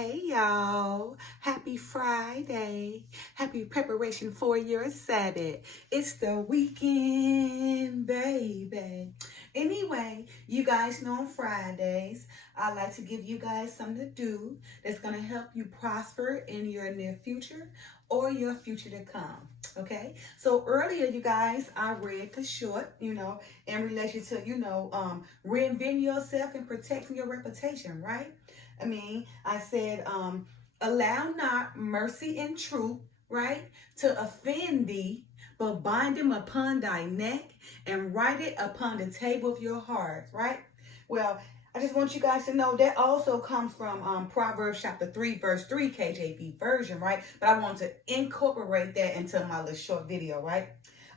Hey y'all, happy Friday. Happy preparation for your Sabbath. It's the weekend, baby. Anyway, you guys know on Fridays, I like to give you guys something to do that's going to help you prosper in your near future or your future to come. Okay, so earlier, you guys, I read the short, in relation to, reinventing yourself and protecting your reputation, right? I said, allow not mercy and truth, right, to offend thee, but bind them upon thy neck and write it upon the table of your heart, right? Well, I just want you guys to know that also comes from Proverbs chapter 3, verse 3, KJV version, right? But I want to incorporate that into my little short video, right?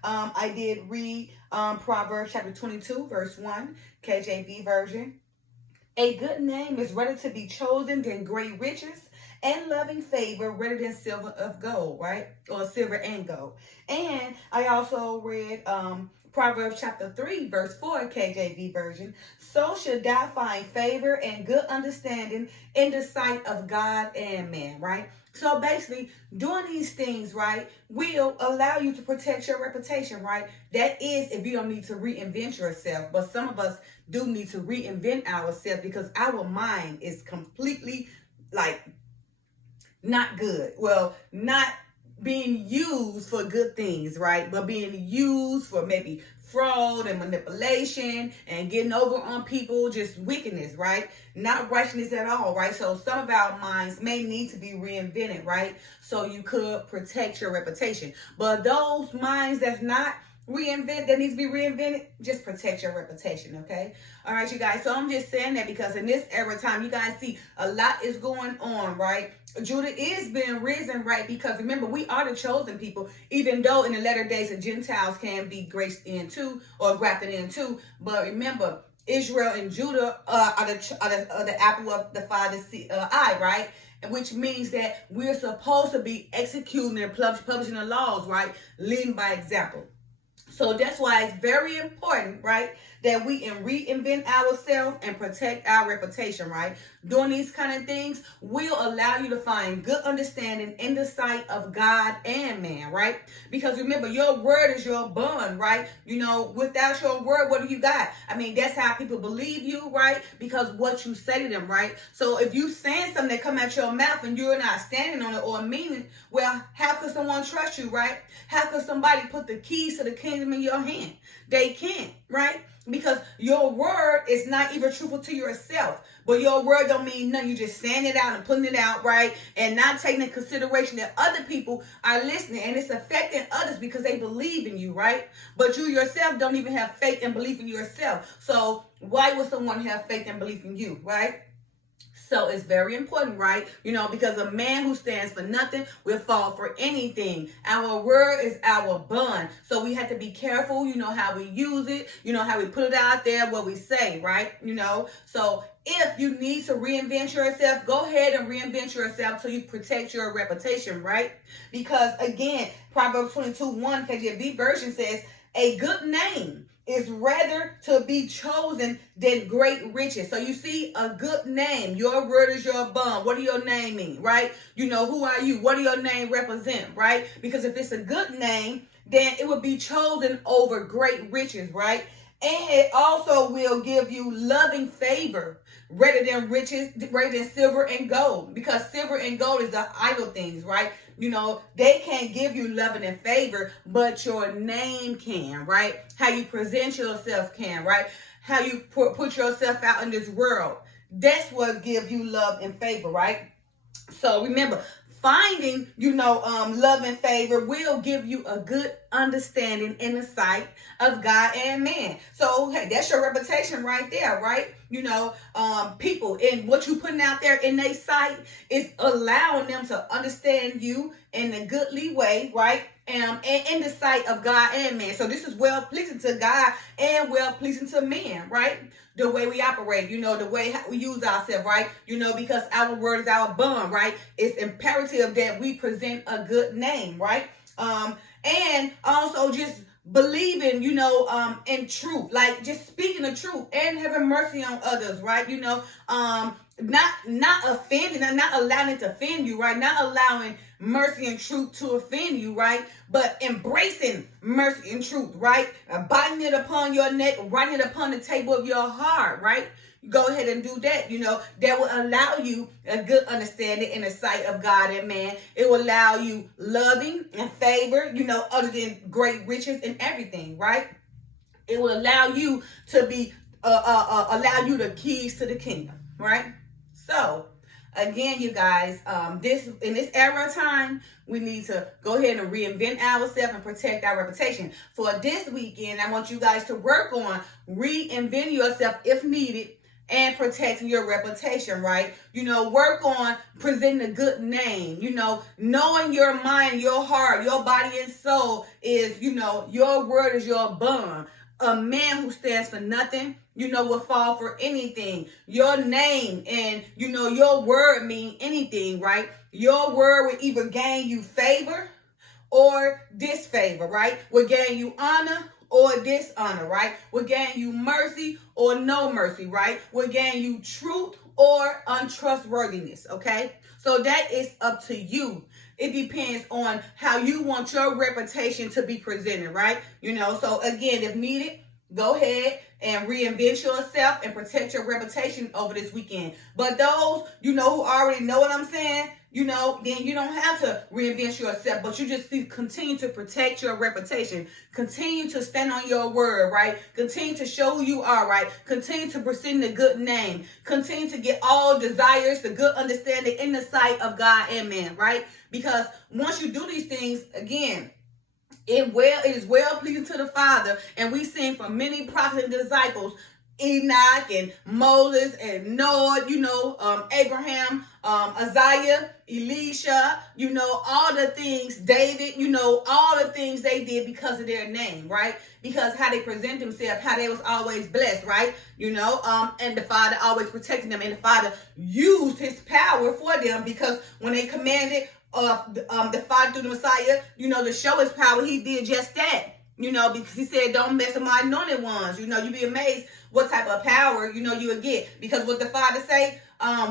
I did read Proverbs chapter 22, verse 1, KJV version. A good name is rather to be chosen than great riches, and loving favor rather than silver of gold, right? Or silver and gold. And I also read Proverbs chapter 3, verse 4, KJV version. So should thou find favor and good understanding in the sight of God and man, right? So basically, doing these things, right, will allow you to protect your reputation, right? That is if you don't need to reinvent yourself. But some of us do need to reinvent ourselves because our mind is completely like not good. Well, not being used for good things, right? But being used for maybe fraud and manipulation and getting over on people, just wickedness, right? Not righteousness at all, right? So some of our minds may need to be reinvented, right? So you could protect your reputation. But those minds that's not that needs to be reinvented, just protect your reputation, okay? All right, you guys. So I'm just saying that because in this era time, you guys see a lot is going on, right? Judah is being risen, right? Because remember, we are the chosen people, even though in the latter days the Gentiles can be graced into or grafted into. But remember, Israel and Judah are the apple of the Father's eye, right? Which means that we're supposed to be executing and publishing the laws, right? Leading by example. So that's why it's very important, right, that we reinvent ourselves and protect our reputation, right? Doing these kind of things will allow you to find good understanding in the sight of God and man, right? Because remember, your word is your bond, right? Without your word, what do you got? That's how people believe you, right? Because what you say to them, right? So if you saying something that come out your mouth and you're not standing on it or meaning, well, how could someone trust you, right? How could somebody put the keys to the kingdom in your hand? They can't, right? Because your word is not even truthful to yourself. But your word don't mean nothing. You just saying it out and putting it out, right? And not taking into consideration that other people are listening. And it's affecting others because they believe in you, right? But you yourself don't even have faith and belief in yourself. So why would someone have faith and belief in you, right? So it's very important, right? Because a man who stands for nothing will fall for anything. Our word is our bond. So we have to be careful, how we use it, how we put it out there, what we say, right? So if you need to reinvent yourself, go ahead and reinvent yourself so you protect your reputation, right? Because again, Proverbs 22:1 KJV version says, a good name is rather to be chosen than great riches. So you see, a good name, your word is your bond. What do your name mean, right? Who are you? What do your name represent, right? Because if it's a good name, then it would be chosen over great riches, right? And it also will give you loving favor rather than riches, rather than silver and gold. Because silver and gold is the idle things, right? They can't give you loving and favor, but your name can, right? How you present yourself can, right? How you put yourself out in this world. That's what gives you love and favor, right? So remember, finding, love and favor will give you a good understanding in the sight of God and man. So, hey, that's your reputation right there, right? People and what you putting out there in their sight is allowing them to understand you in a goodly way, right? And in the sight of God and man. So this is well pleasing to God and well pleasing to man, right? The way we operate, the way we use ourselves, right? Because our word is our bond, right? It's imperative that we present a good name, right? And also just believing, in truth, like just speaking the truth and having mercy on others, right? not offending, not allowing it to offend you, right? Not allowing mercy and truth to offend you, right? But embracing mercy and truth, right? Biting it upon your neck, writing it upon the table of your heart, right? Go ahead and do that. That will allow you a good understanding in the sight of God and man. It will allow you loving and favor, other than great riches and everything, right? It will allow you to be allow you the keys to the kingdom, right? So again, you guys, this in this era of time, we need to go ahead and reinvent ourselves and protect our reputation. For this weekend, I want you guys to work on reinventing yourself if needed and protecting your reputation, right? Work on presenting a good name, knowing your mind, your heart, your body and soul is, your word is your bond. A man who stands for nothing, will fall for anything. Your name and, your word mean anything, right? Your word will either gain you favor or disfavor, right? Will gain you honor or dishonor, right? Will gain you mercy or no mercy, right? Will gain you truth or untrustworthiness, okay? So that is up to you. It depends on how you want your reputation to be presented, right? So again, if needed, go ahead and reinvent yourself and protect your reputation over this weekend. But those, who already know what I'm saying, then you don't have to reinvent yourself, but you just continue to protect your reputation. Continue to stand on your word, right? Continue to show who you are, right? Continue to present the good name. Continue to get all desires, the good understanding in the sight of God and man, right? Because once you do these things, again, it is well pleasing to the Father. And we've seen from many prophets and disciples, Enoch and Moses and Noah, Abraham, Isaiah, Elisha, all the things, David, all the things they did because of their name, right? Because how they present themselves, how they was always blessed, right? And the Father always protected them, and the Father used his power for them, because when they commanded the Father through the Messiah, to show his power, he did just that. Because he said, don't mess with my anointed ones. You'd be amazed what type of power, you would get. Because what the Father say,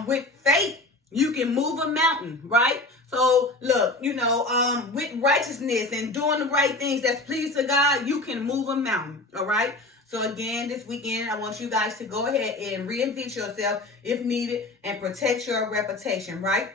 with faith, you can move a mountain, right? So look, with righteousness and doing the right things that's pleasing to God, you can move a mountain, all right? So again, this weekend, I want you guys to go ahead and reinvent yourself if needed and protect your reputation, right?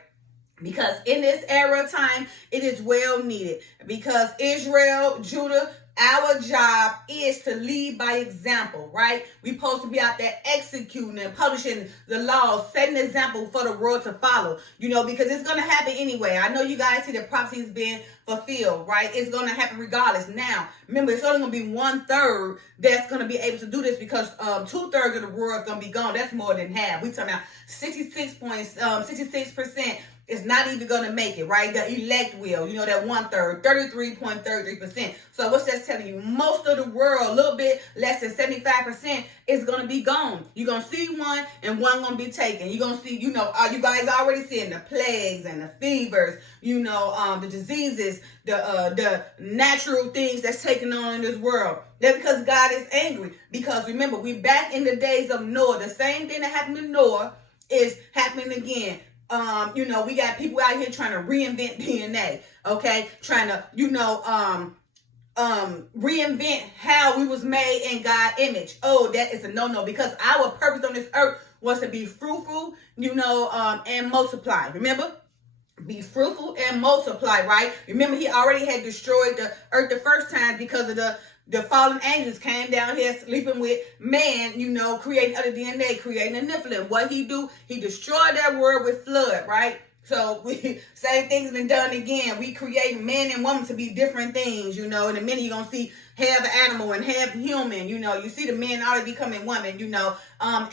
Because in this era of time, it is well needed. Because Israel, Judah, our job is to lead by example, right? We're supposed to be out there executing and publishing the laws, setting an example for the world to follow, because it's going to happen anyway. I know you guys see the prophecy is being fulfilled, right? It's going to happen regardless. Now, remember, it's only going to be 1/3 that's going to be able to do this, because 2/3 of the world is going to be gone. That's more than half. We're talking about 66% is not even going to make it, right? The elect will, that 1/3, 33.33%. So what's that telling you? Most of the world, a little bit less than 75%, is going to be gone. You're going to see one, and one going to be taken. You're going to see, you guys already seeing the plagues and the fevers, the diseases, the natural things that's taking on in this world. That's because God is angry. Because remember, we back in the days of Noah. The same thing that happened to Noah is happening again. We got people out here trying to reinvent DNA, okay? Trying to, reinvent how we was made in God's image. Oh, that is a no-no, because our purpose on this earth was to be fruitful, and multiply. Remember? Be fruitful and multiply, right? Remember, he already had destroyed the earth the first time because of the fallen angels came down here sleeping with man, creating other DNA, creating a Nephilim. What he do? He destroyed that world with flood, right? So same thing's been done again. We create man and woman to be different things, in a minute you're going to see half animal and half human, you see the men already becoming women,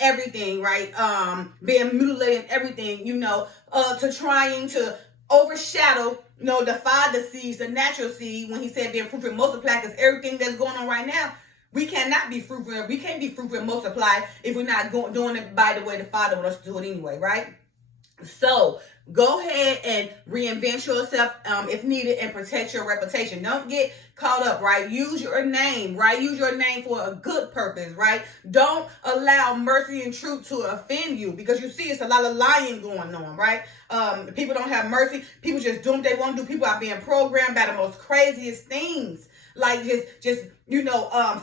everything, right? Being mutilated, everything, to trying to overshadow, the Father sees the natural seed when he said being fruitful and multiply, because everything that's going on right now, we cannot be fruitful. We can't be fruitful and multiply if we're not doing it by the way the Father wants us to do it anyway, right? So go ahead and reinvent yourself if needed and protect your reputation. Don't get caught up, right? Use your name, right? Use your name for a good purpose, right? Don't allow mercy and truth to offend you, because you see it's a lot of lying going on, right? People don't have mercy. People just do what they want to do. People are being programmed by the most craziest things. Like just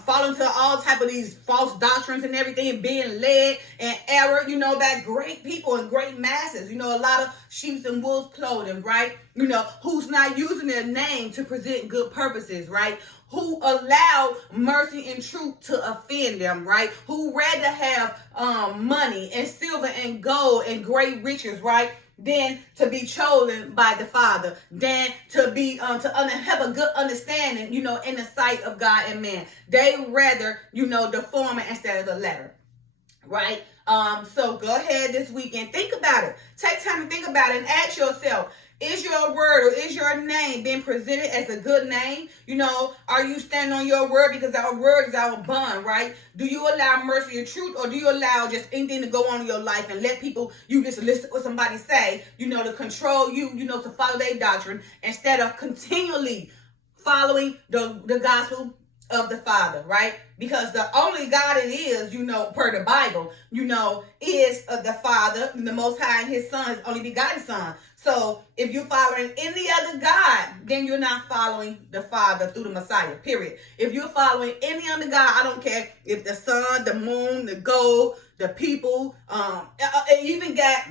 falling to all type of these false doctrines and everything, and being led in error, by great people and great masses, a lot of sheep's and wolves clothing, right? Who's not using their name to present good purposes, right? Who allow mercy and truth to offend them, right? Who rather have money and silver and gold and great riches, right? Than to be chosen by the Father, than to be have a good understanding, in the sight of God and man. They rather, the former instead of the latter, right? So go ahead this weekend, think about it. Take time to think about it and ask yourself, is your word or is your name being presented as a good name? Are you standing on your word? Because our word is our bond, right? Do you allow mercy and truth, or do you allow just anything to go on in your life and let people, you just listen to what somebody say, to control you, to follow their doctrine, instead of continually following the gospel of the Father, right? Because the only God it is, per the Bible, is the Father, the Most High, and His Son, His only begotten Son. So if you're following any other God, then you're not following the Father through the Messiah, period. If you're following any other God, I don't care if the sun, the moon, the gold, the people, even got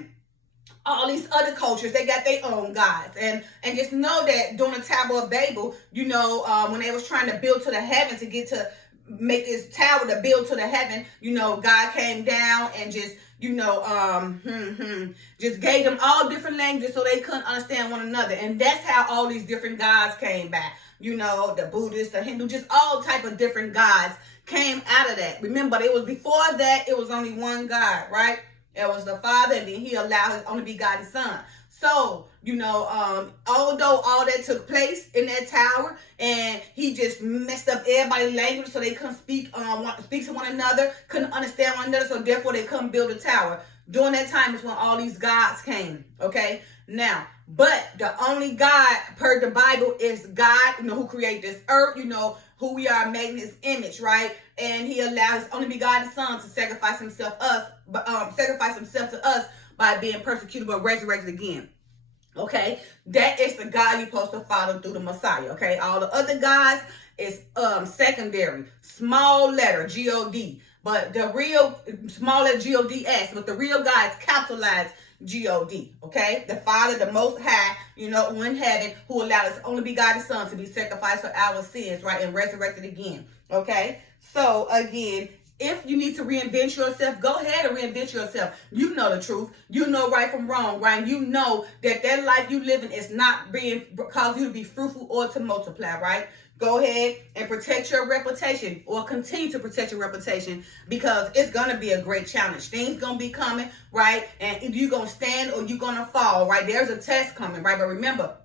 all these other cultures, they got their own gods. And just know that during the Tower of Babel, when they was trying to build to the heaven to get to make this tower to build to the heaven, God came down and just, just gave them all different languages so they couldn't understand one another. And that's how all these different gods came back. The Buddhist, the Hindu, just all type of different gods came out of that. Remember, it was before that, it was only one God, right? It was the Father, and then He allowed His only begotten Son. So, although all that took place in that tower, and He just messed up everybody's language so they couldn't speak to one another, couldn't understand one another, so therefore they couldn't build a tower. During that time is when all these gods came, okay? Now, but the only God, per the Bible, is God, who created this earth, who we are made in His image, right? And He allowed His only begotten Son to sacrifice Himself to us by being persecuted but resurrected again. Okay, that is the God you're supposed to follow through the Messiah. Okay, all the other gods is secondary, small letter G-O-D, but the real small letter G-O-D-S, but the real God is capitalized G-O-D. Okay, the Father, the Most High, in heaven, who allowed His only begotten Son to be sacrificed for our sins, right, and resurrected again. Okay, so again, if you need to reinvent yourself, go ahead and reinvent yourself. You know the truth. You know right from wrong, right? You know that life you live in is not being cause you to be fruitful or to multiply, right? Go ahead and protect your reputation, or continue to protect your reputation, because it's going to be a great challenge. Things going to be coming, right? And if you're going to stand or you're going to fall, right? There's a test coming, right? But remember,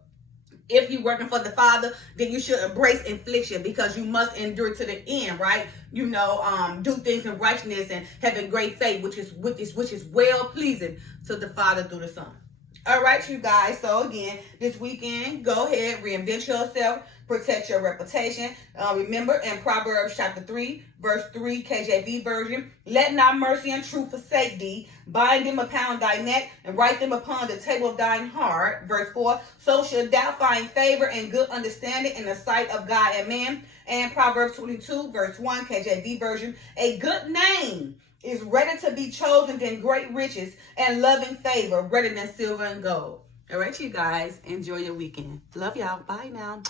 if you're working for the Father, then you should embrace affliction, because you must endure to the end, right? Do things in righteousness and having great faith, which is well pleasing to the Father through the Son. All right, you guys. So again, this weekend, go ahead, reinvent yourself, protect your reputation. Remember, in Proverbs chapter 3, verse 3, KJV version, let not mercy and truth forsake thee. Bind them upon thy neck and write them upon the table of thine heart. Verse 4, so shalt thou find favor and good understanding in the sight of God and man. And Proverbs 22, verse 1, KJV version, a good name is ready to be chosen than great riches, and loving favor better than silver and gold. All right, you guys, enjoy your weekend. Love y'all. Bye now.